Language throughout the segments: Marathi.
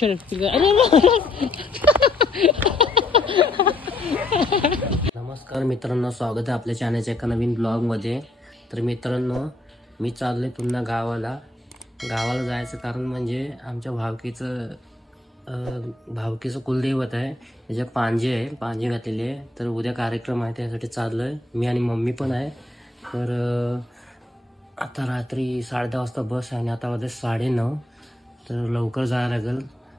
पुष्कर अरे नमस्कार मित्रांनो, स्वागत आहे आपल्या चॅनलच्या एका नवीन ब्लॉगमध्ये. तर मित्रांनो, मी चाललोय पुन्हा गावाला जायचं कारण म्हणजे आमच्या भावकीचं कुलदैवत आहे, त्याच्या पांजे घातलेले आहे. तर उद्या कार्यक्रम आहे, त्यासाठी चाललोय मी आणि मम्मी पण आहे. तर आता रात्री 10:30 वाजता बस आहे आणि आता वाजले 9:30. तर लवकर जायला लागेल.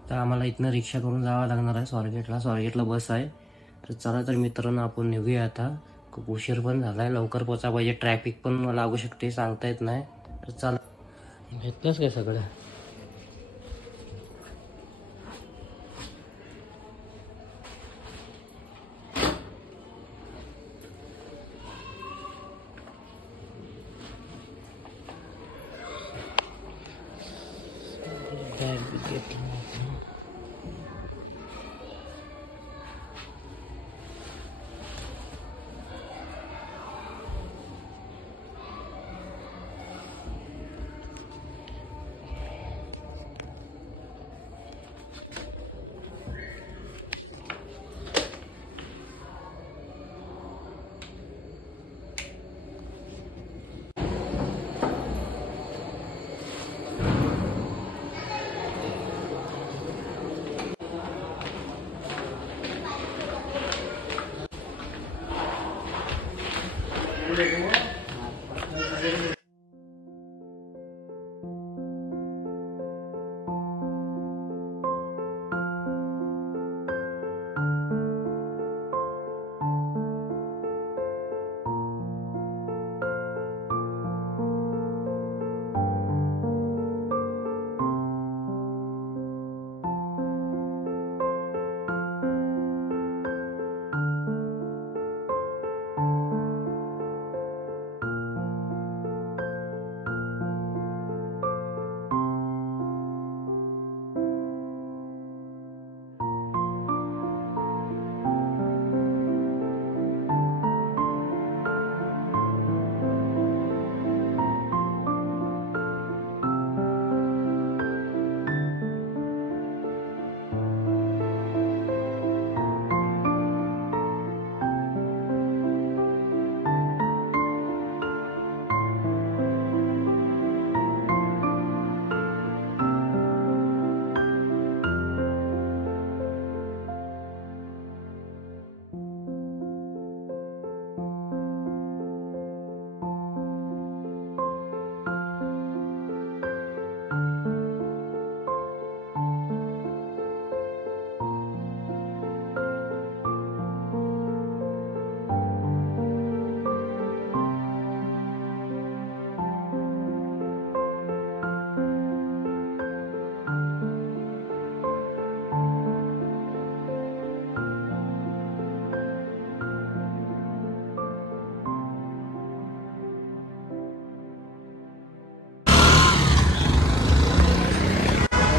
तर आम्हाला इथनं रिक्षा करून जावं लागणार आहे स्वारगेटला बस आहे. तर चला तर मित्रांनो, आपण निघूया आता. खूप उशीर पण झाला आहे, लवकर पोचा पाहिजे. ट्रॅफिक पण लागू शकते, सांगता येत नाही. तर चला, घेतलंच काय सगळं.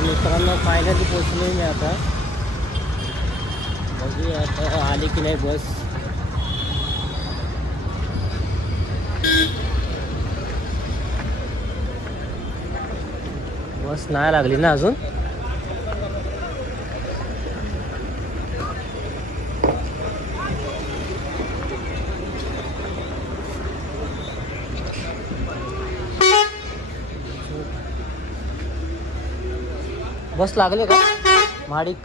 मित्रांनो, फायनली पोचलो मी आता. बघूया आता आली की नाही बस. बस नाही लागली ना अजून. बस लागले का महाडिक?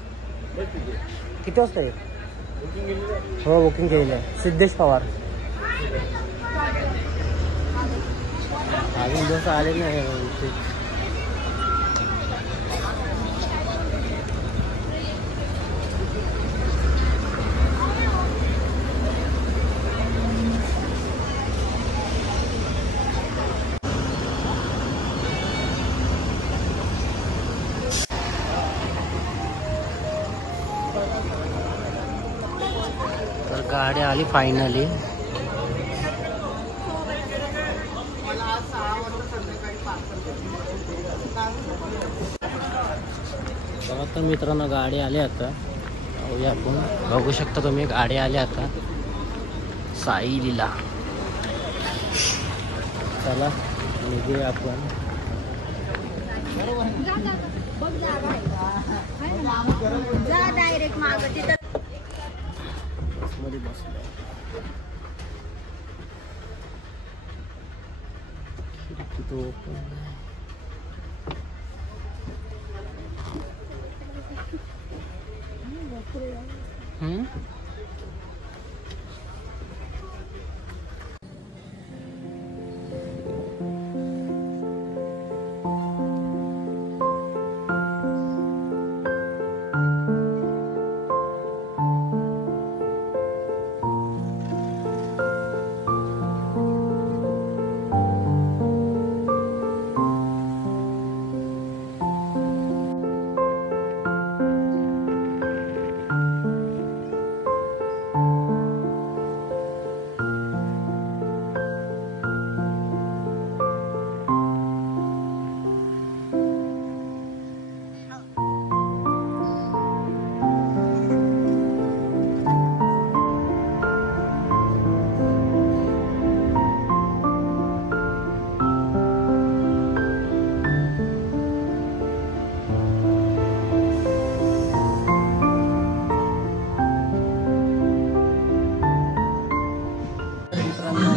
किती वाजता आहे? हो, बुकिंग केलेलं आहे. सिद्धेश पवार. अजून बस आले नाही. तर गाडी आली फायनली. तर मित्रांनो, गाडी आली आता. आपण बघू शकता तुम्ही, गाडी आली आता साईलीला. चला निघूया आपण. बघ जागा आहे का? जा डायरेक्ट मागं तिथं मध्ये बसले. खिडकी तो ओपन आहे.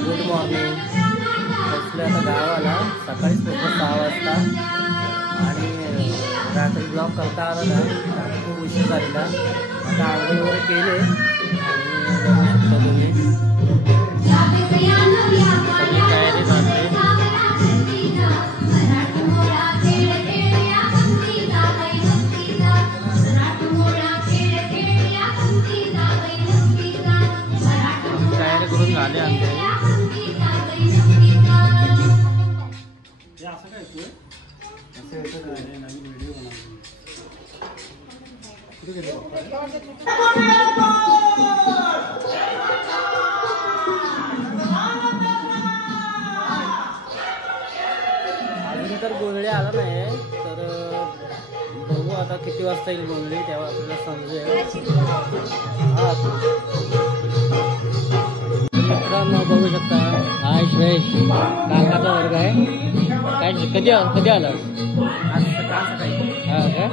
Good morning. पोचलो आता गावाला. सकाळीच पोचलो 6 वाजता आणि रात्री ब्लॉग करता आला नाही, खूप उशीर झालेला. आता आंघोळ वगैरे केले आणि तुम्ही सगळी तयारी झाली. तयारी करून झाले आमच्या. अजून तर गोंधळी आला नाही, तर बघू आता किती वाजता येईल गोंधळी, तेव्हा आपल्याला समजेल. हा मित्रांनो बघू शकता, हा श्वेश काकाचा वर्ग आहे. काय कधी आलास? हा काय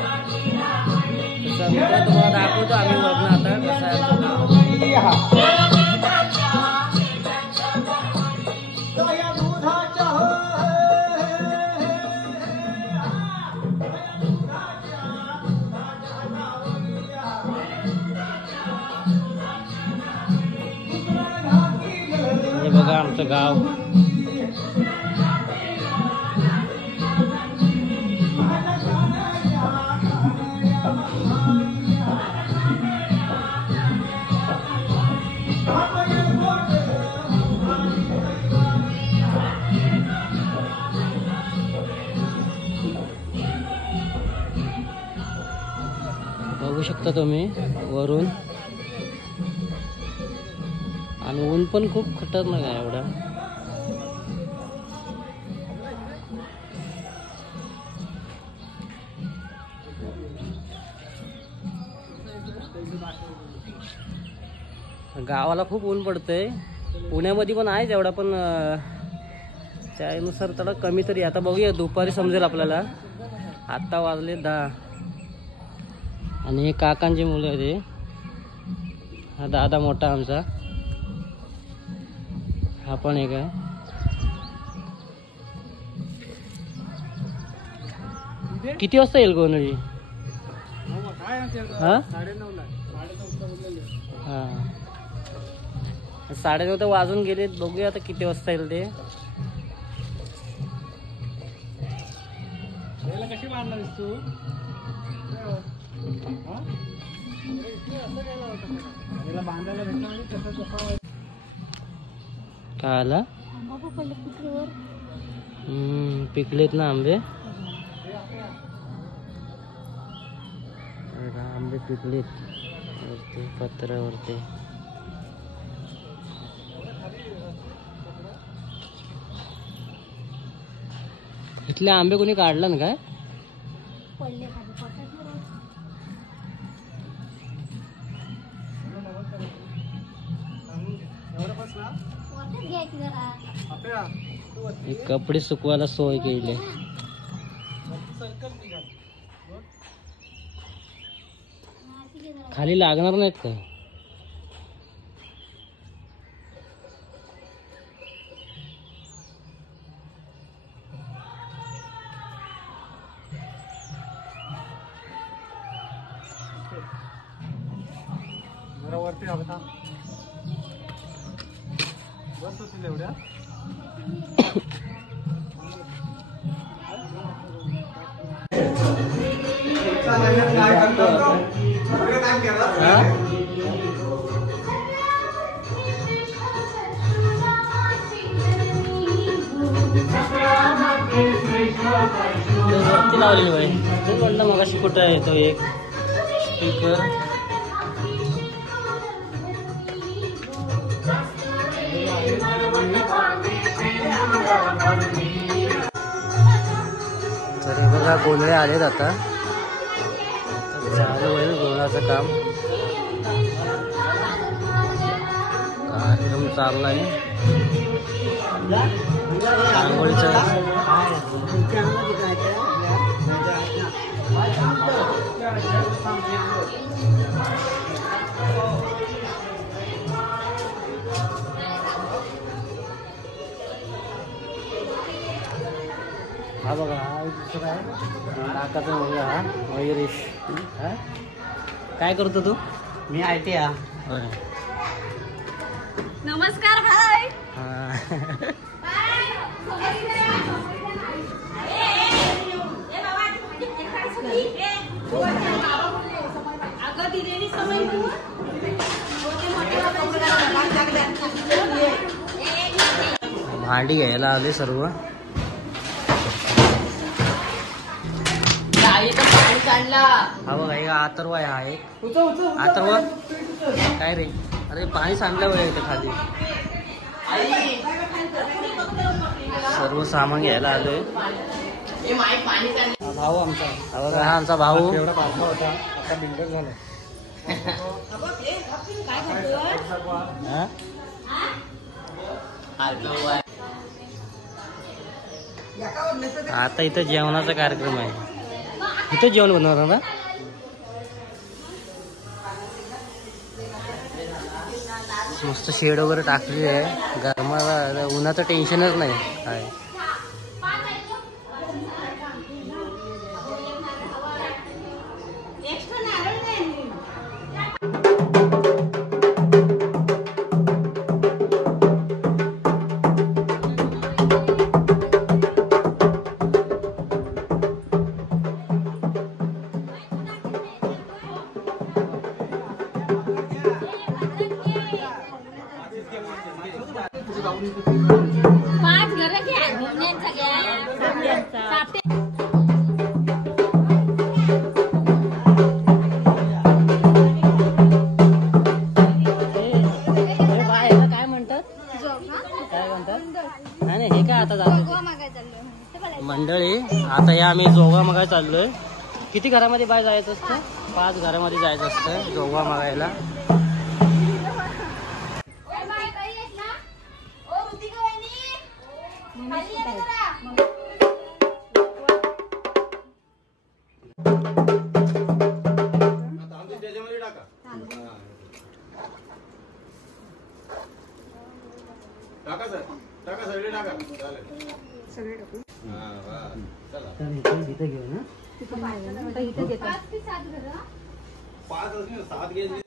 तसं मित्र तुम्हाला दाखवतो आम्ही बघणं आता कसं आहे. हे बघा आमचं गाव. बघू शकता तुम्ही वरून, आणि ऊन पण खूप खतरनाक आहे एवढा. गावाला खूप ऊन पडतंय. पुण्यामध्ये पण आहे तेवढा, पण त्यानुसार थोडा कमी तरी. आता बघूया दुपारी समजेल आपल्याला. आत्ता वाजले 10. आणि हे काकांची मुलं आहे ते. हा दादा मोठा आमचा, हा पण एक आहे. किती वाजता येईल गोंधळी? हा 9:30 तर वाजून गेले. बघूया आता किती वाजता येईल ते. कशी बांधणार तू? काय आला? पिकलेत ना आंबे. आंबे पिकलेत वरती पत्र्यावरती. इथले आंबे कोणी काढला ना काय? कपडे सुकवायला सोय केली. खाली लागणार नाहीत का? वरती बघा बस होतील एवढ्या. वरती लावलेली बाई ते म्हणलं मगाशी कुठं आहे तो एक स्पीकर. तर हे बघा गोंधळे आलेत आता चालू होईल गोंधळाचं काम. कार्यक्रम चालला आहे आंघोळीचा. हा बघा हा दुसरा आहे काकाचा मुलगा हा मयुरेश. हा काय करतो तू? मी IT आ. नमस्कार भाई. भांडी घ्यायला आले सर्व. हा बघा हे अथर्व आहे. हा एक अथर्व काय रे? अरे पाणी सांडलं बघा इथे खाली. सर्व सामान घ्यायला आलोय. भाऊ आमचा. हा बघा हा आमचा भाऊ. एवढा पारखा होता आता बिल्डर झाला. आता इथं जेवणाचा कार्यक्रम आहे. इथं जेवण बनवणार ना? मस्त शेड वगैरे टाकलेली आहे. गरमाला उन्हाचं टेन्शनच नाही काय. पाच घर घ्या घुमण्यांचा घ्या. काय म्हणतात काय म्हणतात? नाही हे काय आता जातो मंडळी. आता या आम्ही जोगा मागायला चाललोय. किती घरामध्ये बाय जायचं असतं? 5 घरामध्ये जायचं असतं जोगा मागायला. इथे घेऊ ना. 7 घेतली.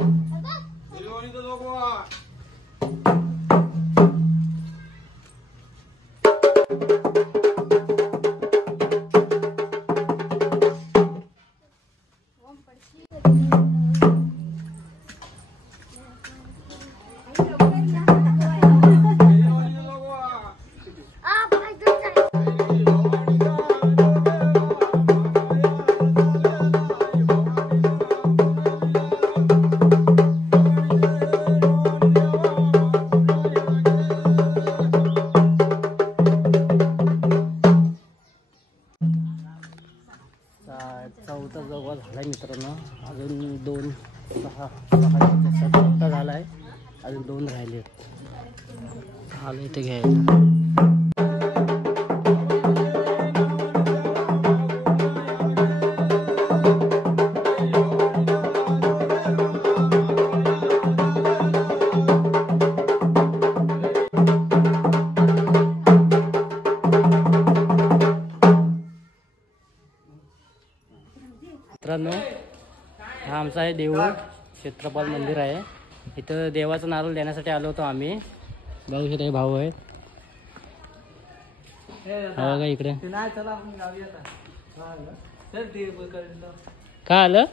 चौथा जोगा झालाय मित्रांनो. अजून 2 6 झालाय. अजून 2 राहिले. आलो इथे घ्यायला. आमचं आहे देऊळ, क्षेत्रपाल मंदिर आहे. इथं देवाचं नारळ देण्यासाठी आलो होतो आम्ही. बघू शकता हे भाऊ आहेत. हा बघा इकडे काय आलं.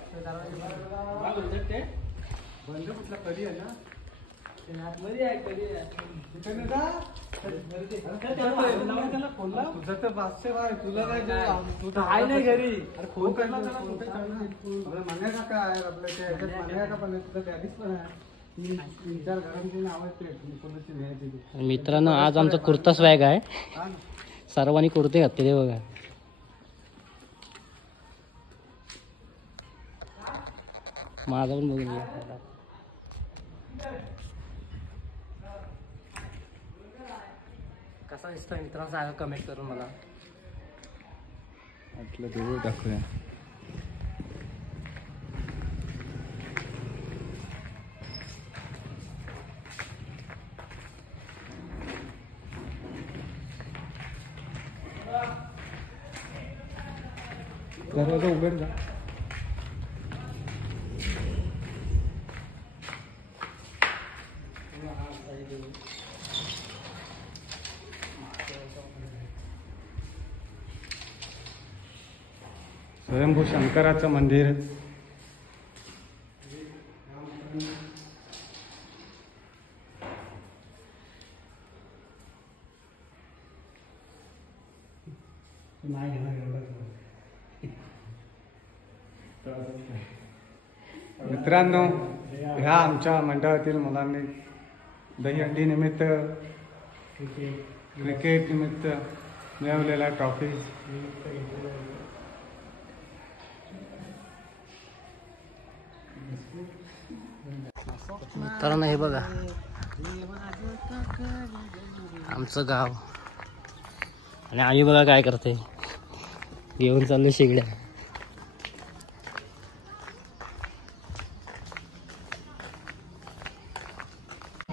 मित्रांनो आज आमचा कुर्ता स्वॅग आहे. सर्वांनी कुर्ते घातलेले बघा. माझा पण बघून घ्या. कसा दिसतोय मित्रांनो सांगा कमेंट करून मला. आपलं देऊळ दाखवूया. दरवाजा उघड जा. स्वयंभू शंकराचं मंदिर. मित्रांनो ह्या आमच्या मंडळातील मुलांनी दहीहंडी निमित्त क्रिकेट निमित्त मिळवलेल्या ट्रॉफी. मित्रांनो हे बघा आमचं गाव आणि आम्ही बघा काय करते घेऊन चाललो शेगड्या.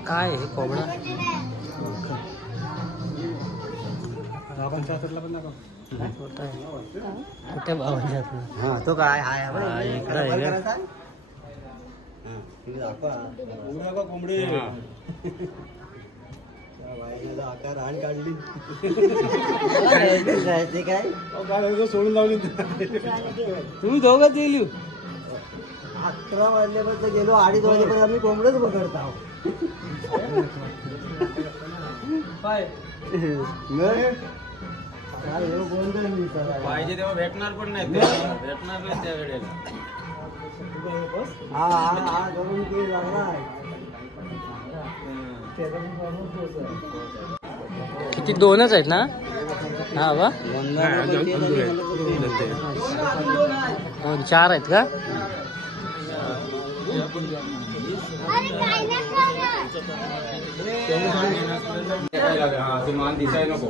काय हे कोंबडा कुठे बाबांच्या तो काय इकडं आहे का कोंबडी आकार रान काढली काय सोडून लावली. तुम्ही दोघं दिली. 11 वाजल्यापर्यंत गेलो 2:30 वाजेपर्यंत आम्ही कोंबडच पकडत आहोत. पाहिजे तेव्हा भेटणार पण नाही. भेटणार नाही त्या वेळेला. हा धरून ते लागणार. किती दोनच आहेत ना. हा बा 4 आहेत का. मान दिसाय नको.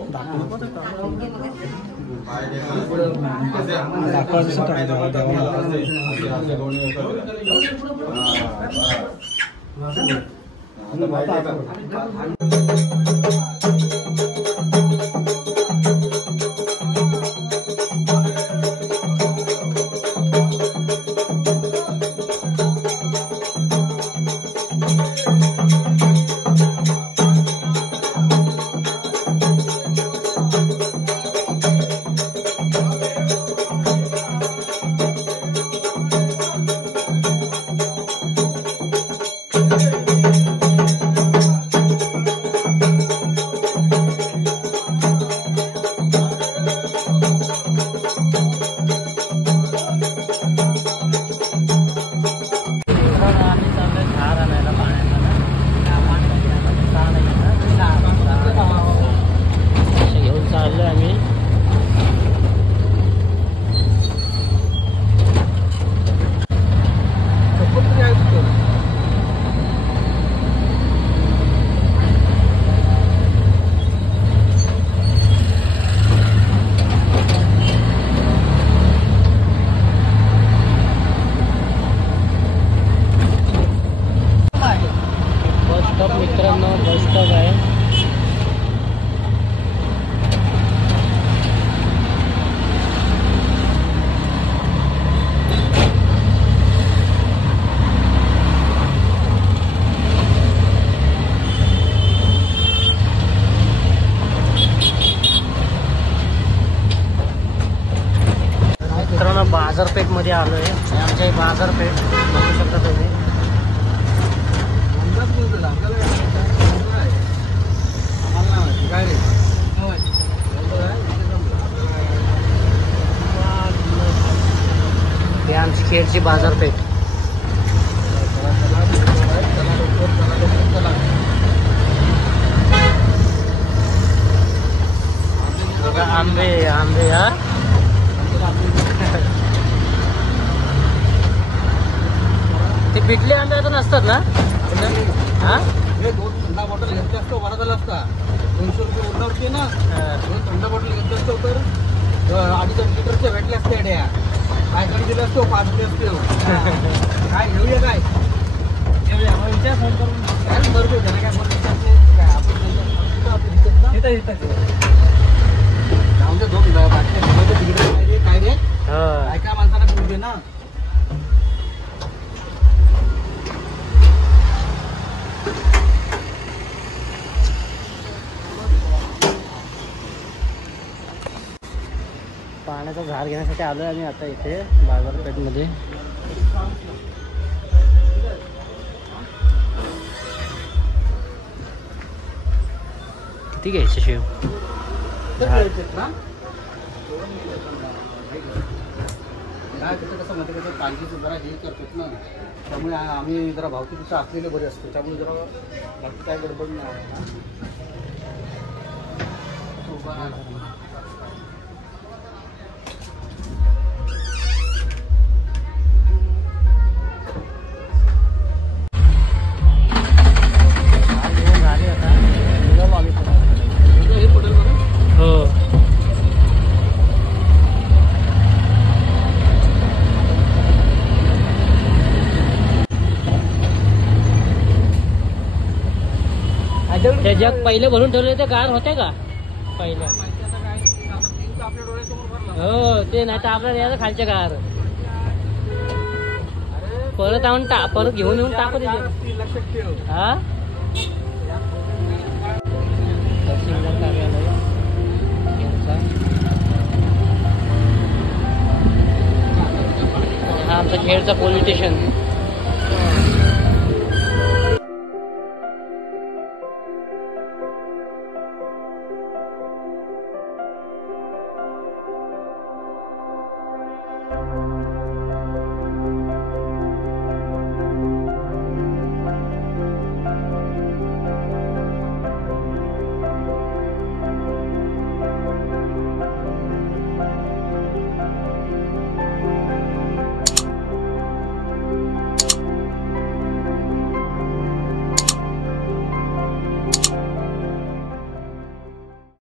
मध्ये आलोय. हे आमच्या बाजारपेठ बघू शकता तुम्ही. हे आमची खेडची बाजारपेठ. बघा आंबे आंबे. हा ते पिठले आंबे आता नसतात ना. हा हे 2 थंडा बॉटल घेतले असतो बरा झाला असता. 200 रुपये उरणावरती ना. 2 थंडा बॉटल घेतले असतो तर 2.5 लिटरचे भेटले असते अड्या. काय कमी दिले असतो 5 रुपये असते. काय घेऊया काय घेऊया मग विचार फोन करून काय बरोबर त्याला काय बोलत काय आपण जाऊन ते 2 बाटल्या तिकडे काय रे काय काय माणसाला करू दे ना. पाण्याचा झाड घेण्यासाठी आलोय आम्ही आता इथे बाजारपेठ मध्ये. किती घ्यायचे शेव? काय कसं कसं मध्ये कसं काळजीचं जरा हे करतात ना. त्यामुळे आम्ही जरा भावकीचं असलेले बरे असतो. त्यामुळे जरा बाकी काय गडबड नाही. हो ते जग पहिले भरून ठेवले ते गार होते का पहिले? हो ते नाही तर आपल्याला यायचं खालच्या गार परत आणून परत घेऊन येऊन टाकू तिथे. हा तहसीलदार कार्यालय हा आमचा खेडचा पोलीस स्टेशन.